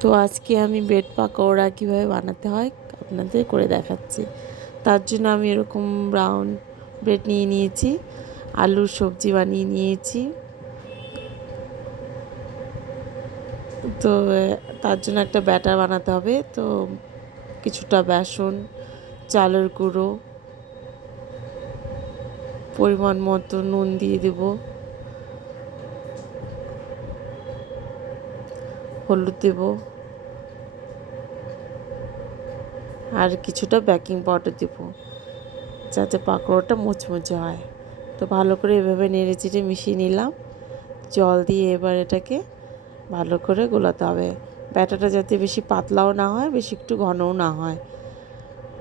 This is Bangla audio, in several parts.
তো আজকে আমি ব্রেড পাকোড়া কীভাবে বানাতে হয় আপনাদের করে দেখাচ্ছি। তার জন্য আমি এরকম ব্রাউন ব্রেড নিয়ে নিয়েছি, আলুর সবজি বানিয়ে নিয়েছি। তো তার জন্য একটা ব্যাটার বানাতে হবে। তো কিছুটা বেসন, চালের গুঁড়ো, পরিমাণ মতো নুন দিয়ে দেব, হলুদ দেব, আর কিছুটা বেকিং পাউডার দেব, যাতে পাকোড়াটা মুচমুচে হয়। তো ভালো করে এভাবে নেড়ে চেড়ে মিশিয়ে নিলাম। জল দিয়ে এবার এটাকে ভালো করে গোলাতে হবে। ব্যাটারটা যাতে বেশি পাতলাও না হয়, বেশি একটু ঘনও না হয়,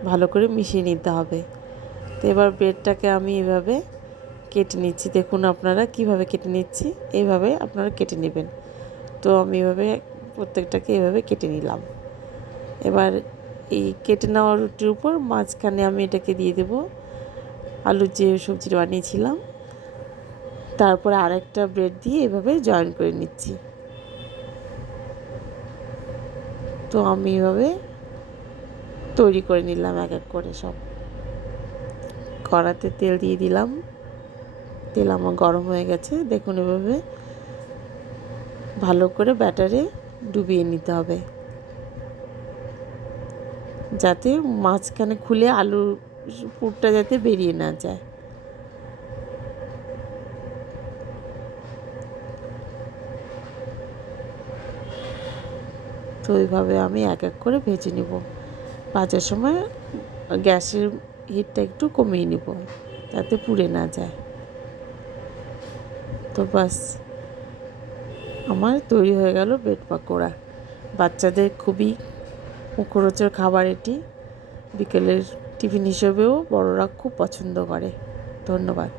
ভালো করে মিশিয়ে নিতে হবে। তো এবার ব্রেডটাকে আমি এভাবে কেটে নিচ্ছি। দেখুন আপনারা কিভাবে কেটে নিচ্ছি, এইভাবে আপনারা কেটে নেবেন। তো আমি এভাবে প্রত্যেকটাকে এভাবে কেটে নিলাম। এবার এই কেটে নেওয়া রুটির উপর মাঝখানে আমি এটাকে দিয়ে দেব আলুর যে সবজিটা বানিয়েছিলাম, তারপরে আরেকটা ব্রেড দিয়ে এভাবে জয়েন করে নিচ্ছি। তো আমি এভাবে তৈরি করে নিলাম এক এক করে সব। কড়াতে তেল দিয়ে দিলাম, তেল আমার গরম হয়ে গেছে। দেখুন এভাবে ভালো করে ব্যাটারে ডুবিয়ে নিতে হবে, যাতে মাঝখানে খুলে আলুর পুরটা যাতে বেরিয়ে না যায়। তো এইভাবে আমি এক এক করে ভেজে নেব। ভাজার সময় গ্যাসের হিটটা একটু কমিয়ে নেব, যাতে পুড়ে না যায়। তো বাস আমার তৈরি হয়ে গেল ব্রেড পাকোড়া। বাচ্চাদের খুবই মুখরোচক খাবার এটি। বিকেলের টিফিন হিসেবেও বড়রা খুব পছন্দ করে। ধন্যবাদ।